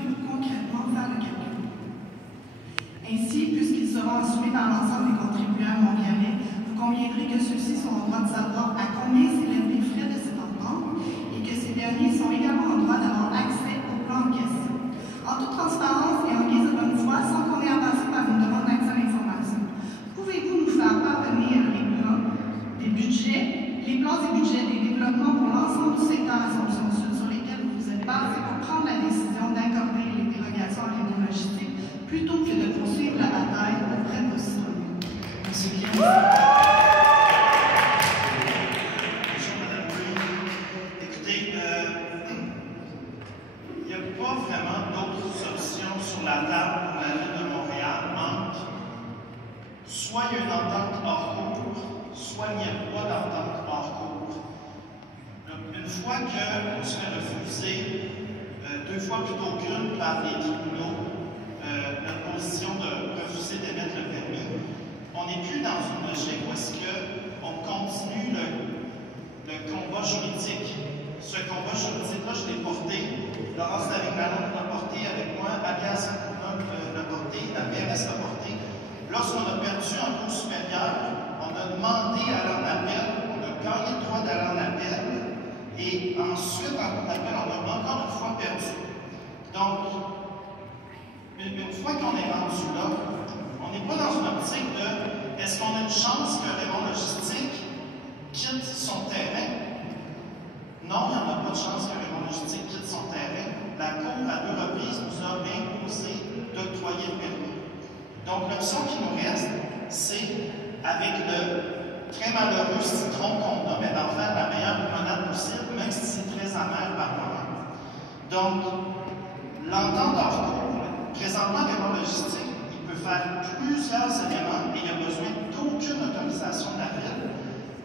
pu concrètement faire le calcul. Ainsi, puisqu'ils seront assumés par l'ensemble des contribuables montréalais, vous conviendrez que ceux-ci sont en droit de savoir à combien s'élèvent les frais de cette entente et que ces derniers sont également en droit d'avoir accès au plan en question. En toute transparence et en guise de bonne foi, sans qu'on ait à passer par une demande d'accès à l'information, pouvez-vous nous faire parvenir les plans et budgets des développements pour l'ensemble du secteur Assomption Sud sur lesquels vous vous êtes basés pour prendre la décision d'accorder les dérogations à l'Union logistique plutôt que de poursuivre la bataille auprès de vos citoyens? Monsieur Guillaume. Bonjour, Madame Brune. Écoutez, il n'y a pas vraiment d'autres options sur la table pour la ville de Montréal entre soit il y a une entente hors cours, soit il n'y a pas d'entente hors cours. Une fois qu'on se fait refuser deux fois plutôt qu'une par les tribunaux, notre position de refuser d'émettre le permis, on n'est plus dans une logique où est-ce qu'on continue le combat juridique. Ce combat juridique-là, je l'ai porté, Laurence Lavigne-Lalonde l'a porté avec moi, Alias l'a porté, la PRS l'a porté. Lorsqu'on a perdu en cour supérieure, on a demandé à aller en appel, on a gagné le droit d'aller en appel, et ensuite, en cour d'appel, on a encore une fois perdu. Donc, une fois qu'on est rendu là, on n'est pas dans une optique de est-ce qu'on a une chance que Raymond Logistique quitte son terrain? Non, il n'y en a pas de chance que Raymond Logistique quitte son terrain. La Cour, à deux reprises, nous a imposé d'octroyer le permis. Donc, l'option qui nous reste, c'est, avec le très malheureux citron qu'on a, mais d'en faire la meilleure limonade possible, même si c'est très amer par moment. Donc, l'entente hors cours, présentement, Raymond Logistique, il peut faire plusieurs éléments et il n'a besoin d'aucune autorisation de la ville,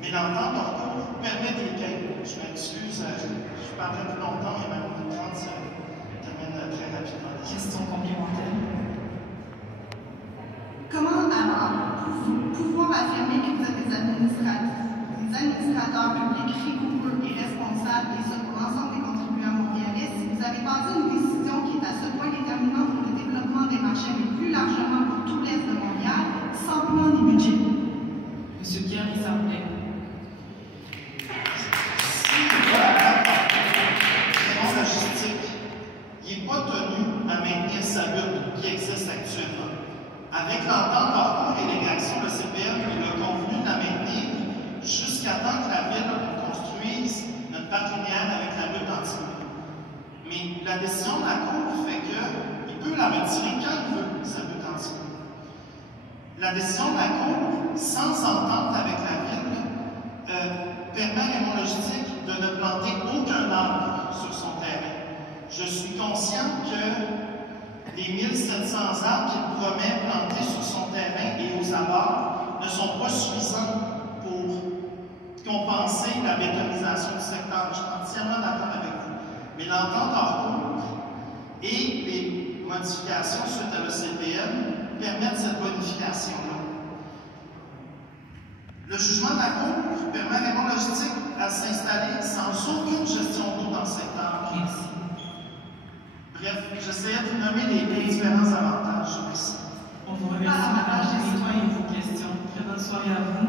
mais l'entente hors cours permet des gains. Je m'excuse, je parlerai plus longtemps, mais même 30 secondes. Je termine très rapidement. Question complémentaire. Comment alors pouvoir affirmer que vous êtes des administrateurs publics rigoureux et responsables, et ça pour l'ensemble des contribuables montréalais, si vous avez passé une décision qui est à ce point déterminante pour le développement des marchés, mais plus largement pour tout l'Est de Montréal, sans plan ni budget? Monsieur Pierre Lisardet. Raymond Logistique, il n'est pas tenu à maintenir sa lutte qui existe actuellement. Avec l'entente hors cours et les réactions de CPM, il a convenu de la maintenir jusqu'à temps que la ville construise notre partenariat avec la lutte anti-bruit. Mais la décision de la Cour fait qu'il peut la retirer quand il veut, sa lutte anti-bruit. La décision de la Cour, sans entente avec la ville, permet à Raymond Logistique de ne planter aucun arbre sur son terrain. Je suis conscient que les 1700 arbres qu'il promet planter sur son terrain et aux abords ne sont pas suffisants pour compenser la bétonisation du secteur. Je suis entièrement d'accord avec vous. Mais l'entente hors cours et les modifications suite à l'ECPM permettent cette bonification-là. Le jugement de la Cour permet à Raymond Logistique à s'installer sans aucune gestion d'eau dans le secteur. Merci. Bref, j'essayais de vous nommer les différents avantages. Merci. On vous remercie, Madame Dessoins, et vos questions. Très bonne soirée à vous.